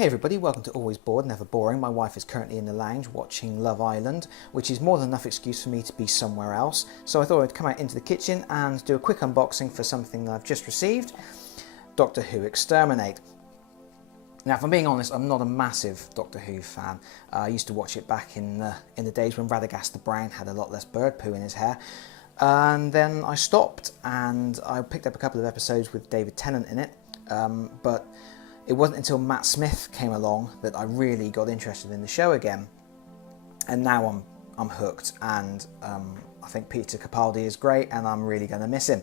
Hey everybody, welcome to Always Bored, Never Boring. My wife is currently in the lounge watching Love Island, which is more than enough excuse for me to be somewhere else. So I thought I'd come out into the kitchen and do a quick unboxing for something I've just received, Doctor Who Exterminate. Now, if I'm being honest, I'm not a massive Doctor Who fan. I used to watch it back in the days when Radagast the Brown had a lot less bird poo in his hair. And then I stopped and I picked up a couple of episodes with David Tennant in it, but it wasn't until Matt Smith came along that I really got interested in the show again, and now I'm hooked. And I think Peter Capaldi is great, and I'm really going to miss him.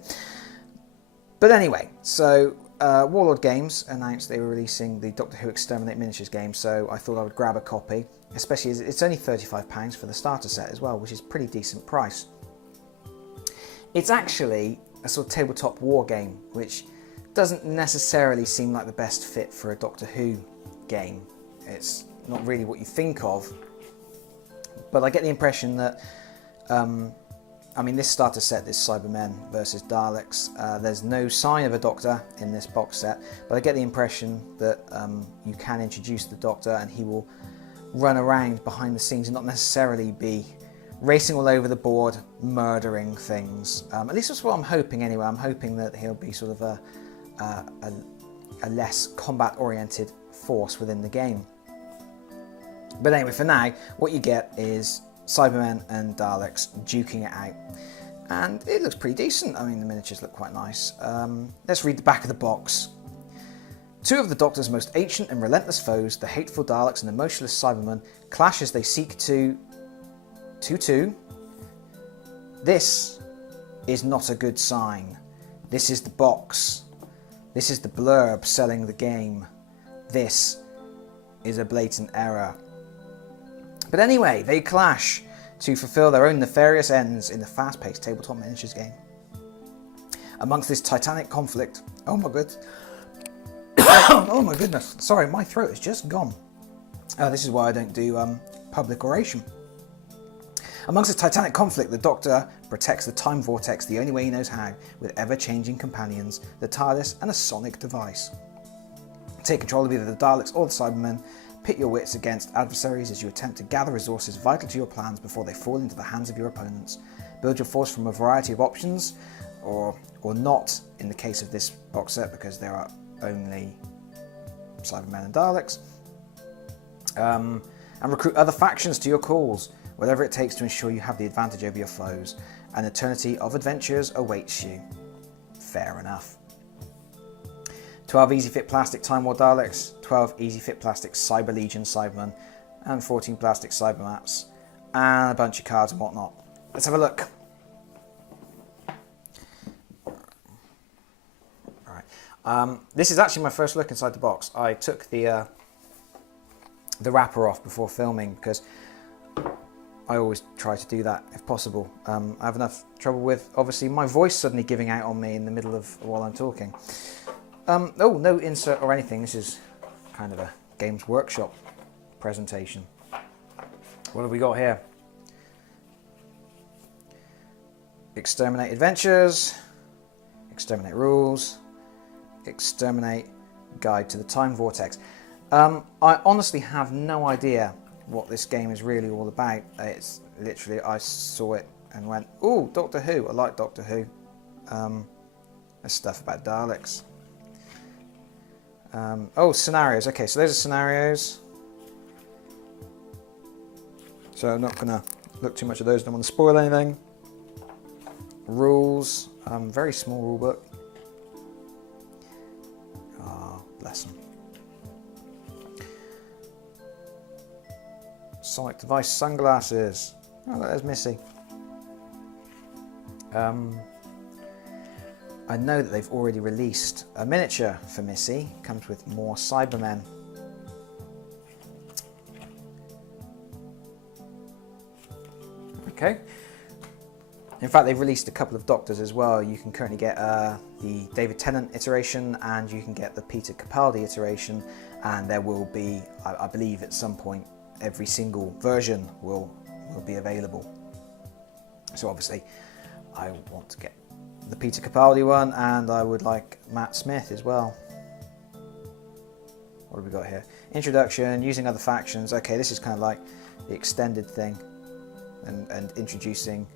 But anyway, so Warlord Games announced they were releasing the Doctor Who Exterminate miniatures game, so I thought I would grab a copy. Especially as it's only £35 for the starter set as well, which is a pretty decent price. It's actually a sort of tabletop war game, which doesn't necessarily seem like the best fit for a Doctor Who game. It's not really what you think of, but I get the impression that, I mean, this starter set, this Cybermen versus Daleks, there's no sign of a Doctor in this box set, but I get the impression that you can introduce the Doctor and he will run around behind the scenes and not necessarily be racing all over the board, murdering things. At least that's what I'm hoping anyway. I'm hoping that he'll be sort of a less combat-oriented force within the game. But anyway, for now, what you get is Cybermen and Daleks duking it out. And it looks pretty decent. I mean, the miniatures look quite nice. Let's read the back of the box. Two of the Doctor's most ancient and relentless foes, the hateful Daleks and the emotionless Cybermen, clash as they seek to... This is not a good sign. This is the box. This is the blurb selling the game. This is a blatant error. But anyway, they clash to fulfill their own nefarious ends in the fast-paced tabletop miniatures game. Amongst this titanic conflict... Oh my god. Oh my goodness. Sorry, my throat is just gone. This is why I don't do public oration. Amongst this titanic conflict, the Doctor protects the time vortex the only way he knows how, with ever-changing companions, the TARDIS and a sonic device. Take control of either the Daleks or the Cybermen, pit your wits against adversaries as you attempt to gather resources vital to your plans before they fall into the hands of your opponents. Build your force from a variety of options, or not in the case of this box set because there are only Cybermen and Daleks. And recruit other factions to your cause. Whatever it takes to ensure you have the advantage over your foes. An eternity of adventures awaits you. Fair enough. 12 Easy Fit Plastic Time War Daleks, 12 Easy Fit Plastic Cyber Legion Cybermen, and 14 plastic Cyber Maps, and a bunch of cards and whatnot. Let's have a look. Alright. This is actually my first look inside the box. I took the wrapper off before filming because I always try to do that if possible. I have enough trouble with, obviously, my voice suddenly giving out on me in the middle of while I'm talking. Oh, no insert or anything. This is kind of a Games Workshop presentation. What have we got here? Exterminate Adventures, Exterminate Rules, Exterminate Guide to the Time Vortex. I honestly have no idea what this game is really all about. It's literally, I saw it and went, ooh, Doctor Who, I like Doctor Who. There's stuff about Daleks. Oh, scenarios. Okay, so those are scenarios. So I'm not going to look too much at those, don't want to spoil anything. Rules, very small rule book. Oh, bless them. Sonic device sunglasses. Oh, there's Missy. I know that they've already released a miniature for Missy. Comes with more Cybermen. Okay. In fact, they've released a couple of Doctors as well. You can currently get the David Tennant iteration, and you can get the Peter Capaldi iteration. And there will be, I believe, at some point, every single version will be available. So obviously I want to get the Peter Capaldi one, and I would like Matt Smith as well. What have we got here? Introduction, using other factions. Okay, this is kind of like the extended thing, and introducing.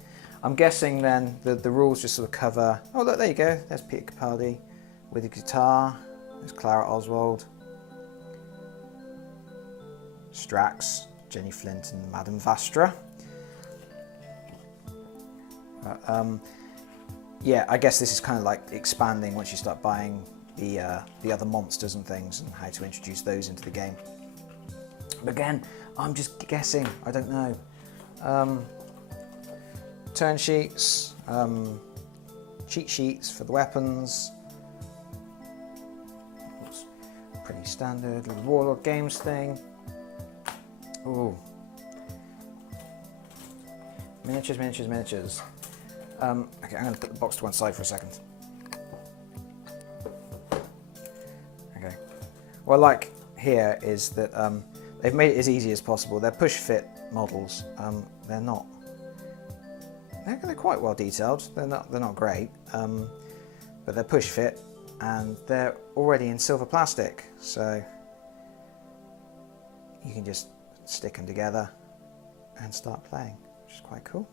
I'm guessing then the rules just sort of cover. Oh look, there you go. There's Peter Capaldi with a guitar. There's Clara Oswald, Strax, Jenny Flint, and Madame Vastra. Yeah, I guess this is kind of like expanding once you start buying the other monsters and things, and how to introduce those into the game. But again, I'm just guessing. I don't know. Turn sheets, cheat sheets for the weapons. That's pretty standard. Little Warlord Games thing. Ooh. Miniatures, miniatures, miniatures. Okay, I'm going to put the box to one side for a second. Okay. What I like here is that they've made it as easy as possible. They're push-fit models. They're quite well detailed. They're not great, but they're push-fit, and they're already in silver plastic, so you can just stick them together and start playing, which is quite cool.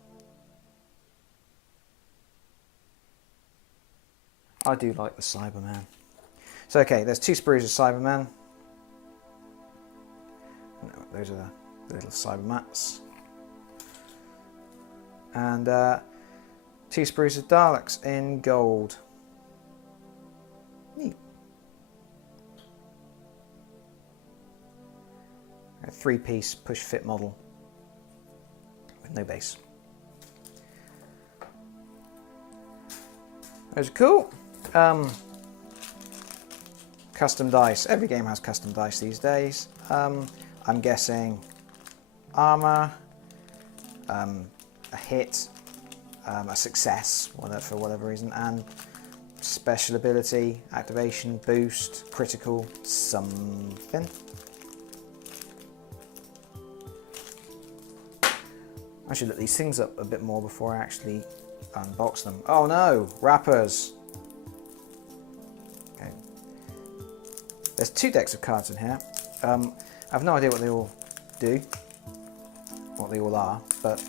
I do like the Cyberman. So okay, there's 2 sprues of Cyberman. No, those are the little Cybermats. And 2 sprues of Daleks in gold. Neat. A 3-piece push-fit model with no base. Those are cool. Custom dice. Every game has custom dice these days. I'm guessing armor, a hit, a success, for whatever reason, and special ability, activation, boost, critical, something. I should look these things up a bit more before I actually unbox them. Oh no, wrappers. Okay. There's 2 decks of cards in here. I have no idea what they all do, what they all are, but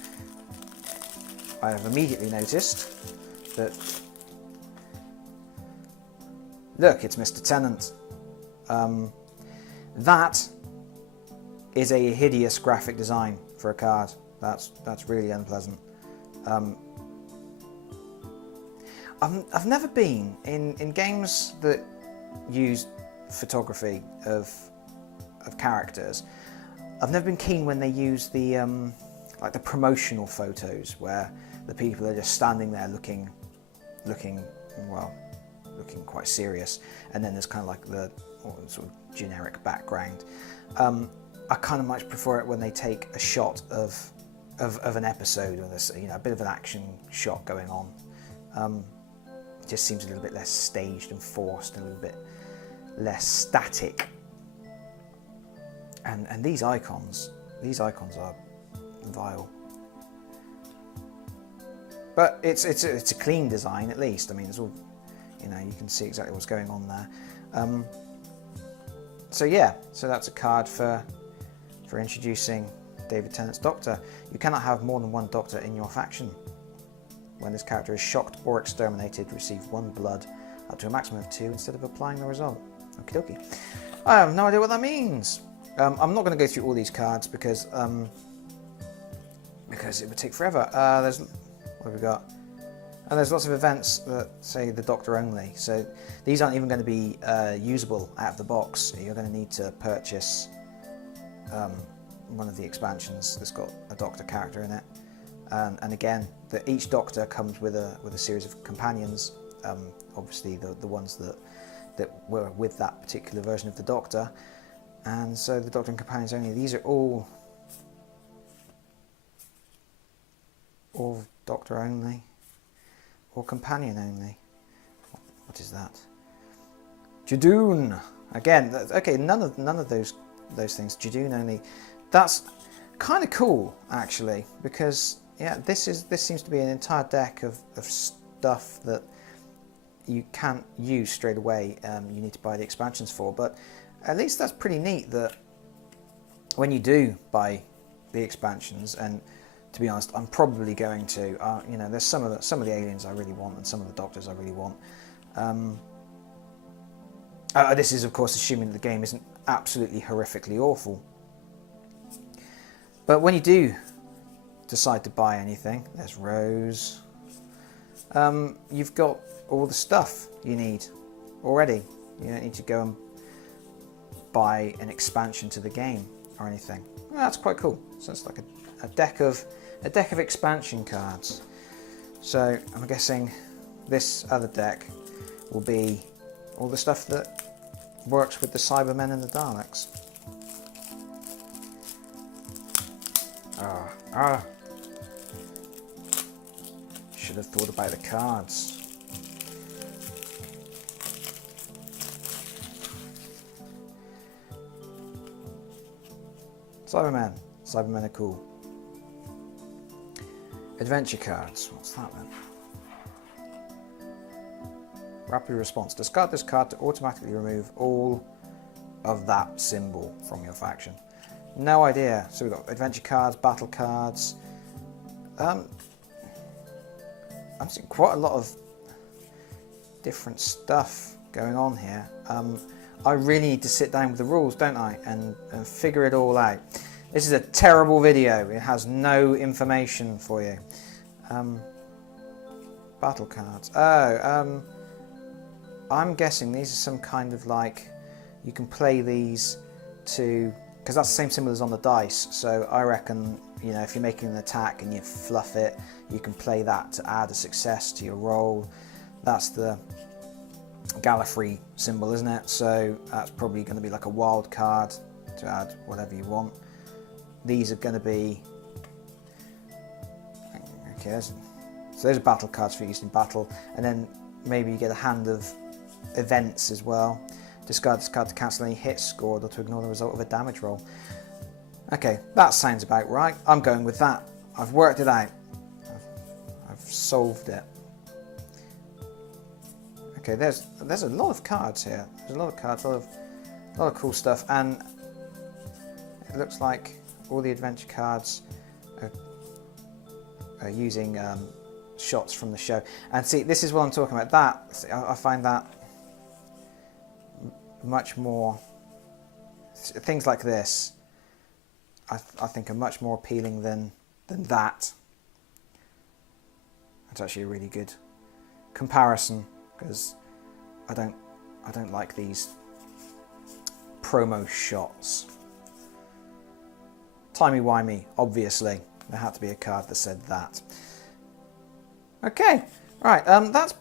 I have immediately noticed that, look, it's Mr. Tennant. That is a hideous graphic design for a card. That's really unpleasant. I've never been in games that use photography of characters. I've never been keen when they use the like the promotional photos where the people are just standing there looking quite serious, and then there's kind of like the sort of generic background. I kind of much prefer it when they take a shot of an episode, or there's a bit of an action shot going on. It just seems a little bit less staged and forced, and a little bit less static. And these icons are vile. But it's a clean design at least. I mean, it's all, you can see exactly what's going on there. So yeah, so that's a card for introducing David Tennant's Doctor. You cannot have more than 1 Doctor in your faction. When this character is shocked or exterminated, receive 1 blood, up to a maximum of 2 instead of applying the result. Okie dokie. I have no idea what that means. I'm not going to go through all these cards because it would take forever. What have we got? And there's lots of events that say the Doctor only. So these aren't even going to be usable out of the box. You're going to need to purchase one of the expansions that's got a Doctor character in it. And again, each Doctor comes with a series of companions. Obviously, the ones that were with that particular version of the Doctor. And so the Doctor and companions only. These are all Doctor only, or companion only. What is that? Jadoon. Again, okay. None of those things. Jadoon only. That's kind of cool, actually, because yeah, this seems to be an entire deck of stuff that you can't use straight away. You need to buy the expansions for, but at least that's pretty neat that when you do buy the expansions, and to be honest, I'm probably going to, you know, there's some of the aliens I really want and some of the doctors I really want. This is, of course, assuming the game isn't absolutely horrifically awful. But when you do decide to buy anything, there's Rose. You've got all the stuff you need already. You don't need to go and buy an expansion to the game or anything. Well, that's quite cool. So it's like a deck of expansion cards. So I'm guessing this other deck will be all the stuff that works with the Cybermen and the Daleks. Should have thought about the cards. Cybermen. Cybermen are cool. Adventure cards. What's that then? Rapid response. Discard this card to automatically remove all of that symbol from your faction. No idea. So we've got adventure cards, battle cards. I'm seeing quite a lot of different stuff going on here. I really need to sit down with the rules, don't I, and figure it all out. This is a terrible video. It has no information for you. Battle cards. Oh, I'm guessing these are some kind of like, you can play these to, because that's the same symbol as on the dice, so I reckon, you know, if you're making an attack and you fluff it, you can play that to add a success to your roll. That's the Gallifrey symbol, isn't it? So that's probably going to be like a wild card to add whatever you want. These are going to be, okay, so those are battle cards for use in battle, and then maybe you get a hand of events as well. Discard this card to cancel any hits scored or to ignore the result of a damage roll. Okay, that sounds about right. I'm going with that. I've worked it out. I've solved it. Okay, there's a lot of cards here. There's a lot of cards, a lot of cool stuff, and it looks like all the adventure cards are using shots from the show. And see, this is what I'm talking about. That, see, I find that much more, things like this I think are much more appealing than that. It's actually a really good comparison, because I don't like these promo shots. Timey-wimey, obviously. There had to be a card that said that. Okay, right, that's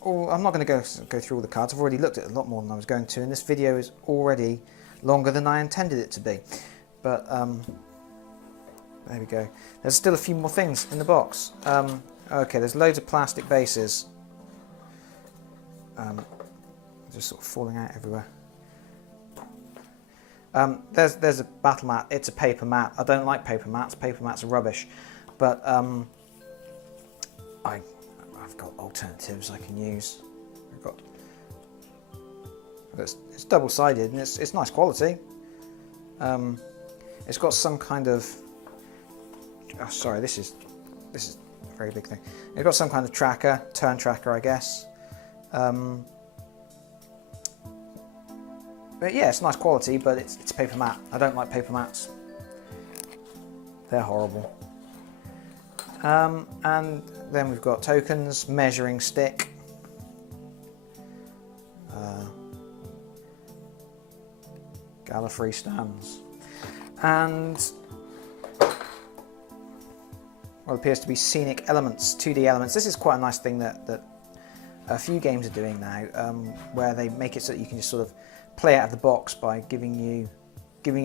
all. I'm not going to go through all the cards. I've already looked at a lot more than I was going to, and this video is already longer than I intended it to be. But, there we go. There's still a few more things in the box. Okay, there's loads of plastic bases. Just sort of falling out everywhere. There's a battle mat. It's a paper mat. I don't like paper mats. Paper mats are rubbish. But I've got alternatives I can use. It's double-sided and it's nice quality. It's got some kind of, oh, sorry, this is a very big thing. It's got some kind of tracker, turn tracker, I guess. But yeah, it's nice quality, but it's paper mat. I don't like paper mats. They're horrible. And then we've got tokens, measuring stick, Gallifrey stands, and what appears to be scenic elements, 2D elements. This is quite a nice thing that a few games are doing now, where they make it so that you can just sort of play out of the box by giving you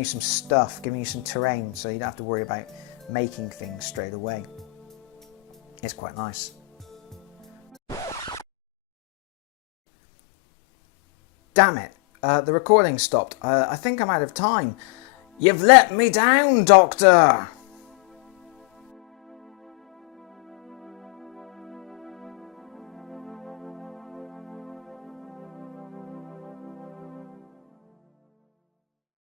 some stuff, giving you some terrain, so you don't have to worry about making things straight away. It's quite nice. Damn it, the recording stopped. I think I'm out of time. You've let me down, Doctor!